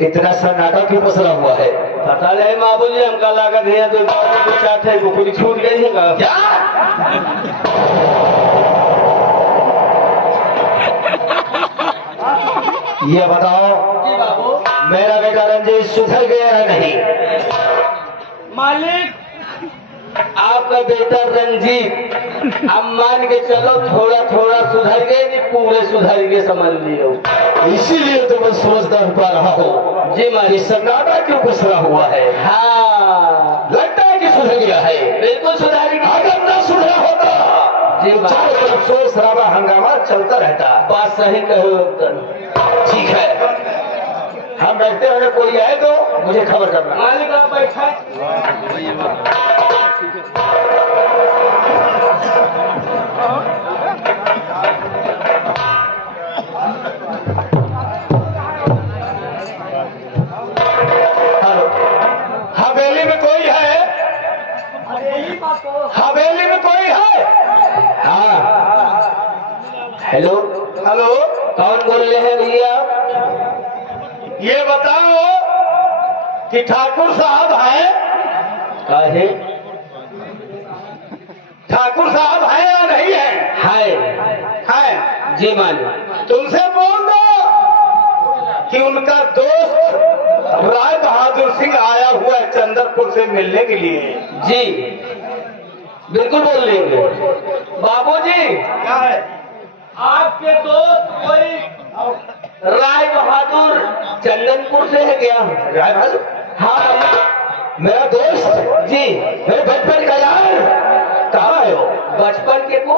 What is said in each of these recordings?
इतना सन्नाटा क्यों पसरा हुआ है? पता नहीं बाबू जी, हमका लागत है तो चाट है कुछ छूट गई है क्या? ये बताओ जी बाबू, मेरा बेटा रंजीत सुधर गया है नहीं? मालिक आपका बेटा रंजीत अब मान के चलो थोड़ा थोड़ा सुधर गए, नहीं पूरे सुधर गए समझ लियो। इसीलिए तो मैं समझदार पा रहा हूँ जी मालिक, सन्नाटा क्यों पसरा हुआ है? हाँ लगता है कि सुधर गया है। बिल्कुल सुधर गया। अगर न सुधरा होता जी तो चारों तरफ शोर शराबा हंगामा चलता रहता। बात सही कहो। ठीक है, हम बैठते हैं, अगर कोई आए तो मुझे खबर करना। मालिक आप बैठा। हवेली में कोई है? हवेली में कोई है? हाँ। हेलो हेलो, कौन बोल रहे हैं भैया? ये बताओ कि ठाकुर साहब है? काहे? ठाकुर साहब है या नहीं है? है जी मालिक। तुमसे बोल दो कि उनका दोस्त राय बहादुर सिंह आया हुआ है चंद्रपुर से मिलने के लिए। जी बिल्कुल बोल लेंगे। बाबूजी क्या है? आपके दोस्त कोई राय बहादुर चंदनपुर से है क्या? राय बहादुर? हाँ मेरा दोस्त जी, मेरे बचपन का यार। कहाँ है वो? बचपन के को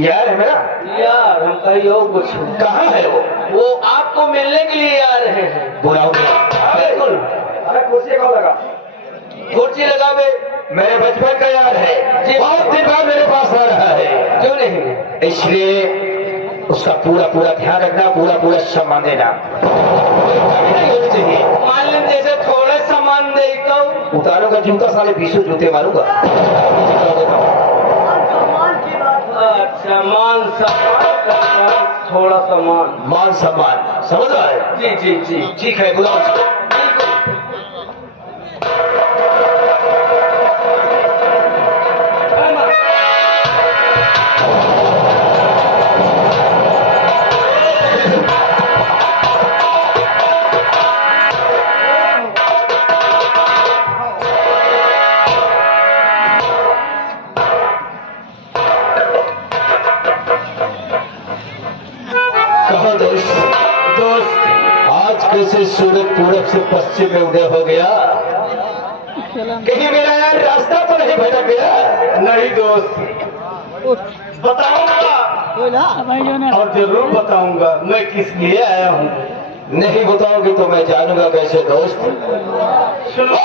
यार है मेरा। यार हम कहियो कुछ। कहाँ है वो आपको मिलने के लिए आ रहे हैं। बुलाओ। बिल्कुल। अरे कुर्सी कौन लगा? कुर्सी लगा बे। मेरे बचपन का यार है जी। बहुत दिन बाद मेरे पास आ रहा है। क्यों नहीं? इसलिए उसका पूरा पूरा ध्यान रखना, पूरा पूरा सम्मान देना। नहीं होनी चाहिए। मान लीजिए जैसे थोड़े सामान दे तो उतारूंगा जूता, साले 20 जूते मारूंगा। अच्छा मान सम्मान, थोड़ा सामान मान सम्मान समझ रहा है? जी जी जी। ठीक है, बुलाओ उसको। कहो दोस्त, आज कैसे सूरज पूरब से पश्चिम में उदय हो गया? कहीं मेरा यार रास्ता तो नहीं भटक गया? नहीं दोस्त, बताऊंगा और जरूर बताऊंगा मैं किस लिए आया हूँ। नहीं बताओगे तो मैं जानूंगा कैसे दोस्त? सुनो।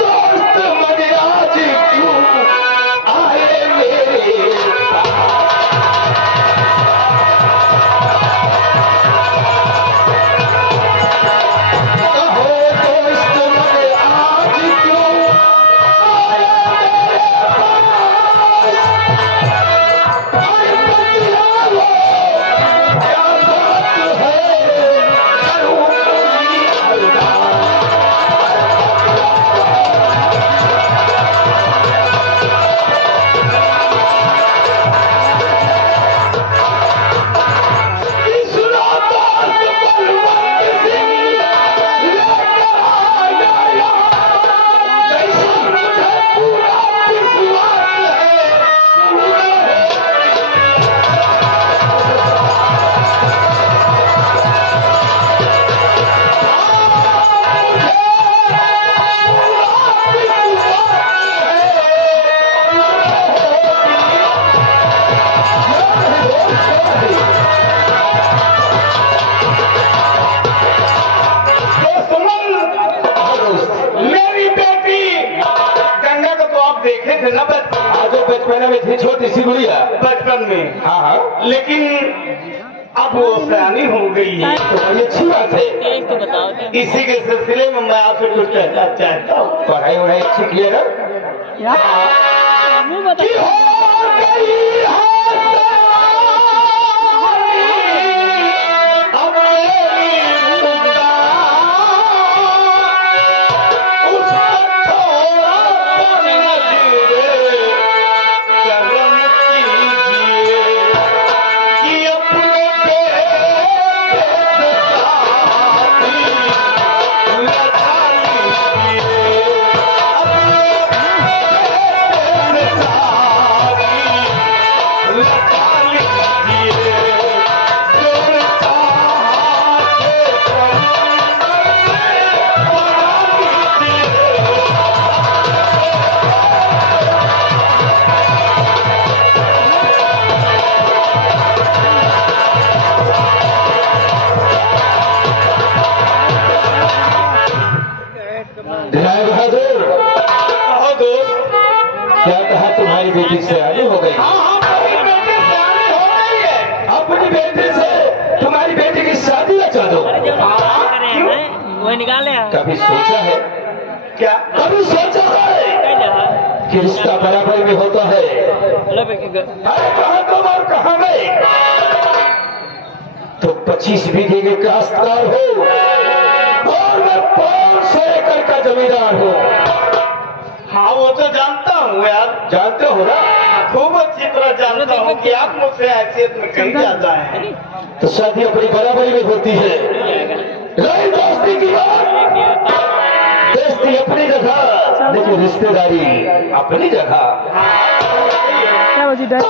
दोस्त मुझे आज क्यों आए मेरे पास? बचपन में थी छोटी सी गुड़िया, बचपन में। हाँ हाँ, लेकिन अब वो सयानी हो गई है, तो ये अच्छी बात है। इसी के सिलसिले में मैं आपसे कुछ कहना चाहता हूँ। पढ़ाई वढ़ाई अच्छी क्लियर है? अब निकाले हैं कभी सोचा है क्या कभी सोचा है कि रिश्ता बराबर में होता है? अरे कहाँ तुम और कहाँ मैं? तो 25 बीघे के काश्तकार हो और मैं 500 एकड़ का जमींदार हूँ। हाँ वो तो जानता हूँ यार, जानते हो ना? खूब अच्छी तरह जानता हूँ कि आप मुझसे हैसियत में कहीं ज्यादा हैं। तो शादी अपनी बराबरी में होती है। रही दोस्ती की बात, दोस्ती अपनी जगह लेकिन रिश्तेदारी अपनी जगह। क्या बजी डर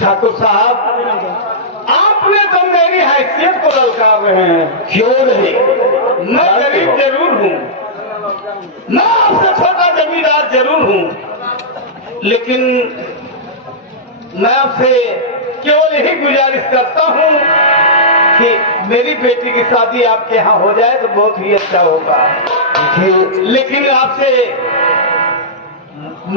ठाकुर साहब, आपने तो मेरी हैसियत को ललकार रहे हैं। क्यों नहीं? मैं गरीब जरूर हूँ, मैं आपसे छोटा जमींदार जरूर हूँ, लेकिन मैं आपसे केवल यही गुजारिश करता हूँ कि मेरी बेटी की शादी आपके यहाँ हो जाए तो बहुत ही अच्छा होगा। लेकिन आपसे